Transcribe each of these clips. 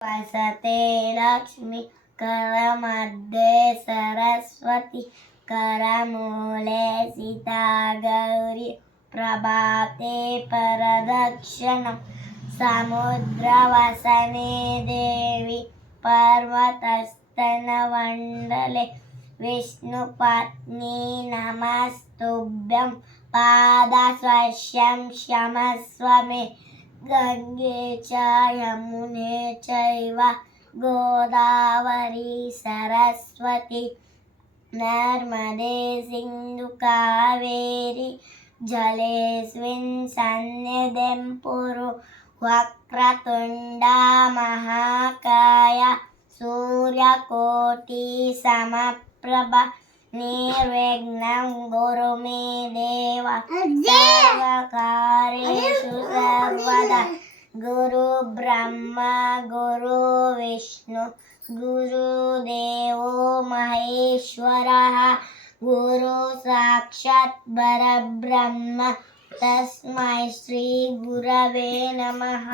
वसते लक्ष्मी करमध्ये सरस्वती करमूले सीता गौरी प्रभाते परदक्षिणं समुद्रवसने देवी पर्वतस्तनमण्डले विष्णुपत्नी नमस्तुभ्यं पादस्पर्शं क्षमस्व मे गंगे च यमुने चैव गोदावरी सरस्वती नर्मदे सिन्धु कावेरी जलेऽस्मिन् सन्निधिं कुरु वक्रतुण्डा महाकाय सूर्यकोटिसमप्रभा निर्विघ्नं कुरु मे देव सर्वकार्येषु सर्वदा गुरु ब्रह्मा गुरु विष्णु गुरुदेवो महेश्वरः गुरु साक्षात् परब्रह्म तस्मै श्री गुरवे नमः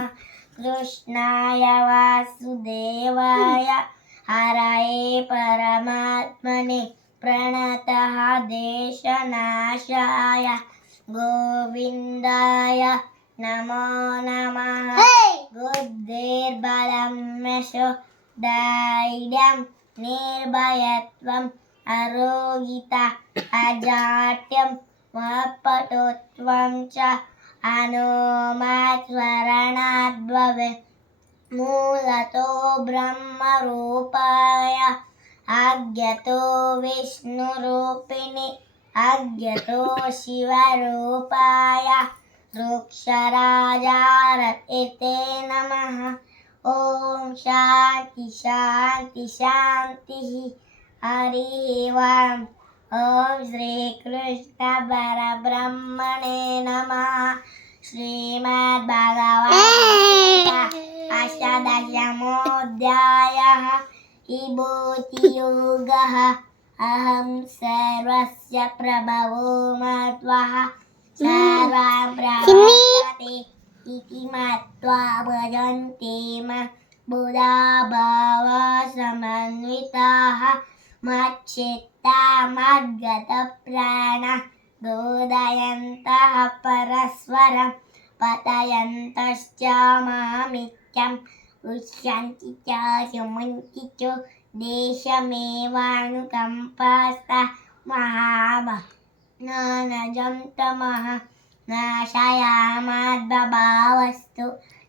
कृष्णाय वासुदेवाय हरये परमात्मने प्रणतः देशनाशाय गोविन्दाय नमो नमः बुद्धिर्बलं यशोधैर्यं निर्भयत्वम् अरोगिता अजाड्यं वपटुत्वं च अनुमात्स्मरणाद् भवेत् मूलतो ब्रह्मरूपाय अज्ञतो विष्णुरूपिणि अज्ञतो शिवरूपाय वृक्षराजारते नमः ॐ शान्ति शान्ति शान्तिः हरिः ओम् ॐ श्रीकृष्ण परब्रह्मणे नमः श्रीमद्भगवद्गीता अष्टादशोऽध्यायः विभूतियोगः अहं सर्वस्य प्रभवो मत्वः सर्वं प्रवर्तते इति मत्वा भजन्ते मां बुधा भव समन्विताः मच्चित्ता मद्गतप्राणा बोधयन्तः परस्परं पतयन्तश्च मामित्यम् उच्यन्ति च सुमन्ति च देशमेवानुकम्पास्ता महाभानजं तमः नाशयामाद्भवावस्तु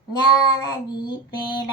ज्ञानदीपेन